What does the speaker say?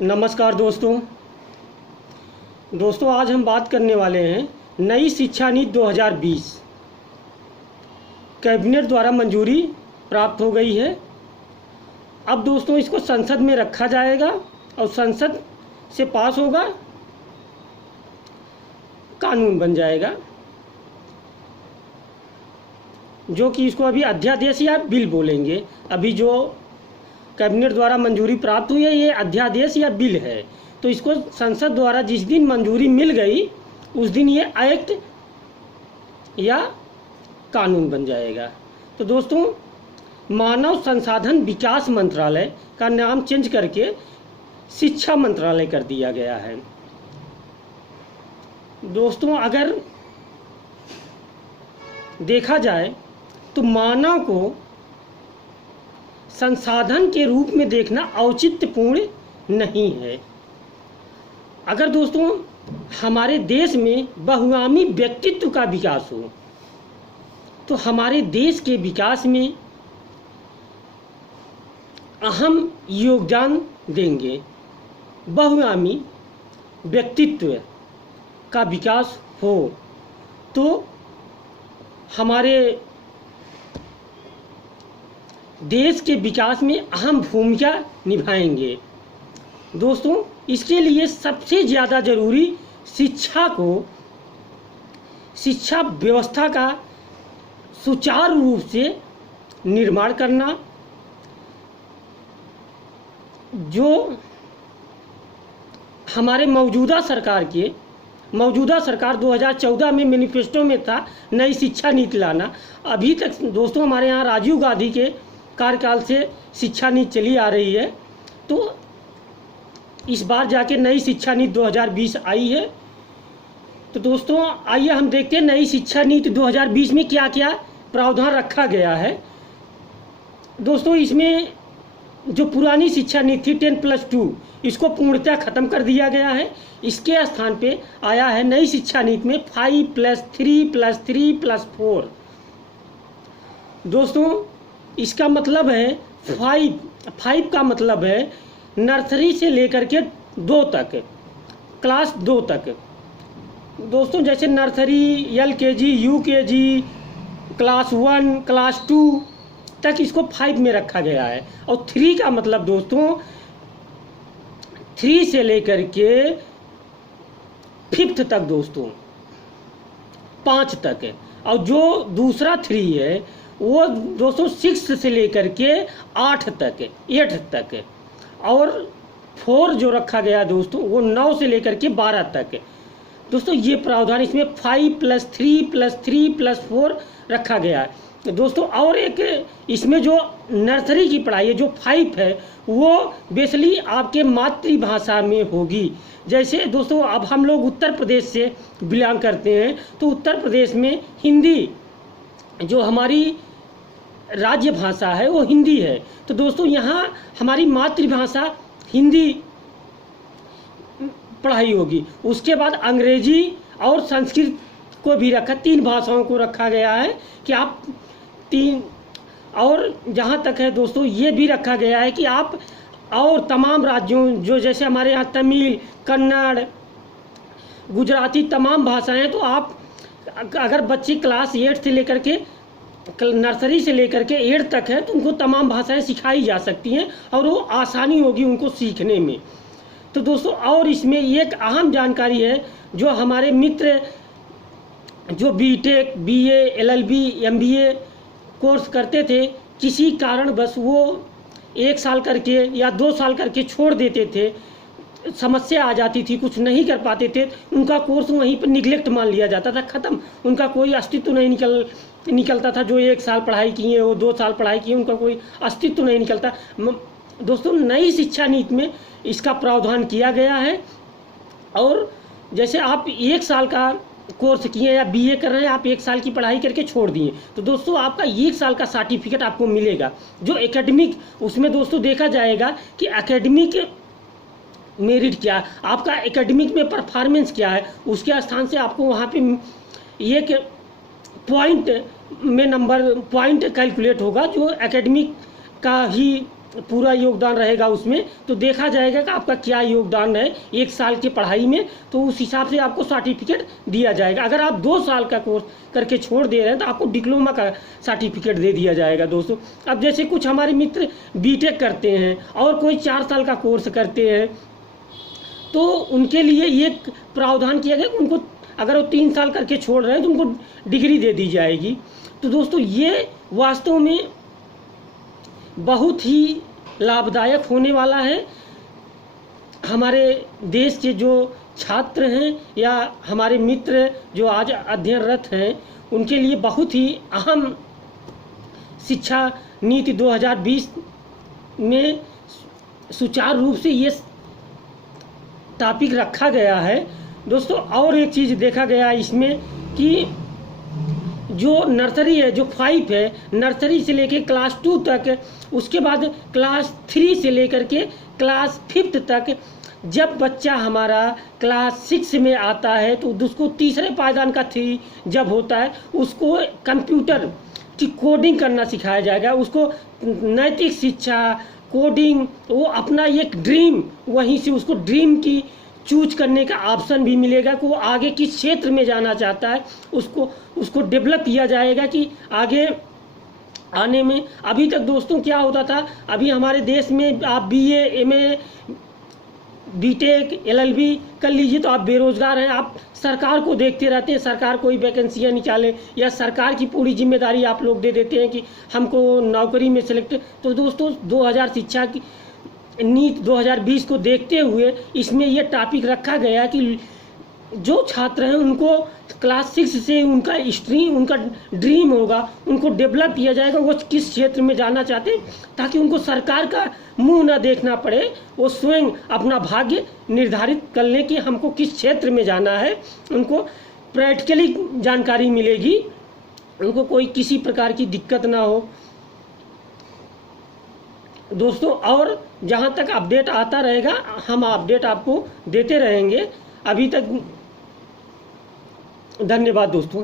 नमस्कार दोस्तों आज हम बात करने वाले हैं नई शिक्षा नीति 2020 कैबिनेट द्वारा मंजूरी प्राप्त हो गई है। अब दोस्तों इसको संसद में रखा जाएगा और संसद से पास होगा, कानून बन जाएगा, जो कि इसको अभी अध्यादेश या बिल बोलेंगे। अभी जो कैबिनेट द्वारा मंजूरी प्राप्त हुई है ये अध्यादेश या बिल है, तो इसको संसद द्वारा जिस दिन मंजूरी मिल गई उस दिन ये एक्ट या कानून बन जाएगा। तो दोस्तों मानव संसाधन विकास मंत्रालय का नाम चेंज करके शिक्षा मंत्रालय कर दिया गया है। दोस्तों अगर देखा जाए तो मानव को संसाधन के रूप में देखना औचित्यपूर्ण नहीं है। अगर दोस्तों हमारे देश में बहुआयामी व्यक्तित्व का विकास हो तो हमारे देश के विकास में अहम योगदान देंगे। बहुआयामी व्यक्तित्व का विकास हो तो हमारे देश के विकास में अहम भूमिका निभाएंगे। दोस्तों इसके लिए सबसे ज़्यादा ज़रूरी शिक्षा व्यवस्था का सुचारू रूप से निर्माण करना, जो हमारे मौजूदा सरकार 2014 में मैनिफेस्टो में था नई शिक्षा नीति लाना। अभी तक दोस्तों हमारे यहाँ राजीव गांधी के कार्यकाल से शिक्षा नीति चली आ रही है, तो इस बार जाके नई शिक्षा नीति 2020 आई है। तो दोस्तों आइए हम देखते हैं नई शिक्षा नीति 2020 में क्या क्या प्रावधान रखा गया है। दोस्तों इसमें जो पुरानी शिक्षा नीति थी 10+2 इसको पूर्णतः ख़त्म कर दिया गया है। इसके स्थान पे आया है नई शिक्षा नीति में 5+3+3+4। दोस्तों इसका मतलब है 5 का मतलब है नर्सरी से लेकर के 2 तक, क्लास 2 तक। दोस्तों जैसे nursery, LKG, UKG, class 1, class 2 तक इसको 5 में रखा गया है। और 3 का मतलब दोस्तों 3 से लेकर के 5th तक, दोस्तों 5 तक है। और जो दूसरा 3 है वो दोस्तों 6 से लेकर के 8 तक, 8 तक है। और 4 जो रखा गया दोस्तों वो 9 से लेकर के 12 तक है। दोस्तों ये प्रावधान इसमें 5+3+3+4 रखा गया है। दोस्तों और एक इसमें जो नर्सरी की पढ़ाई है जो 5 है वो बेसिकली आपके मातृभाषा में होगी। जैसे दोस्तों अब हम लोग उत्तर प्रदेश से बिलोंग करते हैं, तो उत्तर प्रदेश में हिंदी जो हमारी राज्य भाषा है वो हिंदी है। तो दोस्तों यहाँ हमारी मातृभाषा हिंदी पढ़ाई होगी। उसके बाद अंग्रेजी और संस्कृत को भी रखा, 3 भाषाओं को रखा गया है कि आप 3। और जहाँ तक है दोस्तों ये भी रखा गया है कि आप और तमाम राज्यों जो जैसे हमारे यहाँ तमिल, कन्नड़, गुजराती तमाम भाषाएं हैं, तो आप अगर बच्चे क्लास 8 से लेकर के नर्सरी से लेकर के 8 तक है तो उनको तमाम भाषाएं सिखाई जा सकती हैं और वो आसानी होगी उनको सीखने में। तो दोस्तों और इसमें एक अहम जानकारी है, जो हमारे मित्र जो BTech, BA, LLB, MBA course करते थे, किसी कारणवश वो 1 साल करके या 2 साल करके छोड़ देते थे, समस्या आ जाती थी, कुछ नहीं कर पाते थे, उनका कोर्स वहीं पर निगलेक्ट मान लिया जाता था, ख़त्म, उनका कोई अस्तित्व नहीं निकलता था। जो 1 साल पढ़ाई किए, वो 2 साल पढ़ाई किए, उनका कोई अस्तित्व नहीं निकलता। दोस्तों नई शिक्षा नीति में इसका प्रावधान किया गया है। और जैसे आप 1 साल का कोर्स किए या BA कर रहे हैं, आप 1 साल की पढ़ाई करके छोड़ दिए, तो दोस्तों आपका 1 साल का सर्टिफिकेट आपको मिलेगा जो एकेडमिक, उसमें दोस्तों देखा जाएगा कि एकेडमिक मेरिट क्या है, आपका एकेडमिक में परफॉर्मेंस क्या है, उसके स्थान से आपको वहाँ पे एक पॉइंट में नंबर पॉइंट कैलकुलेट होगा जो एकेडमिक का ही पूरा योगदान रहेगा उसमें, तो देखा जाएगा कि आपका क्या योगदान है 1 साल की पढ़ाई में, तो उस हिसाब से आपको सर्टिफिकेट दिया जाएगा। अगर आप 2 साल का कोर्स करके छोड़ दे रहे हैं तो आपको डिप्लोमा का सर्टिफिकेट दे दिया जाएगा दोस्तों। अब जैसे कुछ हमारे मित्र बीटेक करते हैं और कोई 4 साल का कोर्स करते हैं, तो उनके लिए ये प्रावधान किया गया कि उनको अगर वो 3 साल करके छोड़ रहे हैं तो उनको डिग्री दे दी जाएगी। तो दोस्तों ये वास्तव में बहुत ही लाभदायक होने वाला है। हमारे देश के जो छात्र हैं या हमारे मित्र जो आज अध्ययनरत हैं, उनके लिए बहुत ही अहम शिक्षा नीति 2020 में सुचारू रूप से ये टॉपिक रखा गया है दोस्तों। और एक चीज़ देखा गया इसमें कि जो नर्सरी है, जो 5 है, नर्सरी से लेके क्लास 2 तक, उसके बाद क्लास 3 से लेकर के क्लास 5 तक, जब बच्चा हमारा क्लास 6 में आता है तो उसको तीसरे पायदान का 3 जब होता है, उसको कंप्यूटर की कोडिंग करना सिखाया जाएगा। उसको नैतिक शिक्षा, कोडिंग, वो अपना एक ड्रीम, वहीं से उसको ड्रीम की चूज करने का ऑप्शन भी मिलेगा कि वो आगे किस क्षेत्र में जाना चाहता है, उसको डेवलप किया जाएगा कि आगे आने में। अभी तक दोस्तों क्या होता था, अभी हमारे देश में आप BA, MA, BTech, LLB कर लीजिए तो आप बेरोजगार हैं, आप सरकार को देखते रहते हैं, सरकार कोई वैकेंसियाँ निकाले या सरकार की पूरी जिम्मेदारी आप लोग दे देते हैं कि हमको नौकरी में सेलेक्ट। तो दोस्तों 2000 शिक्षा की नीति 2020 को देखते हुए इसमें यह टॉपिक रखा गया कि जो छात्र हैं उनको क्लास 6 से उनका स्ट्रीम, उनका ड्रीम होगा, उनको डेवलप किया जाएगा वो किस क्षेत्र में जाना चाहते हैं, ताकि उनको सरकार का मुंह ना देखना पड़े, वो स्वयं अपना भाग्य निर्धारित कर लें कि हमको किस क्षेत्र में जाना है। उनको प्रैक्टिकली जानकारी मिलेगी, उनको कोई किसी प्रकार की दिक्कत ना हो दोस्तों। और जहाँ तक अपडेट आता रहेगा हम अपडेट आपको देते रहेंगे। अभी तक धन्यवाद दोस्तों।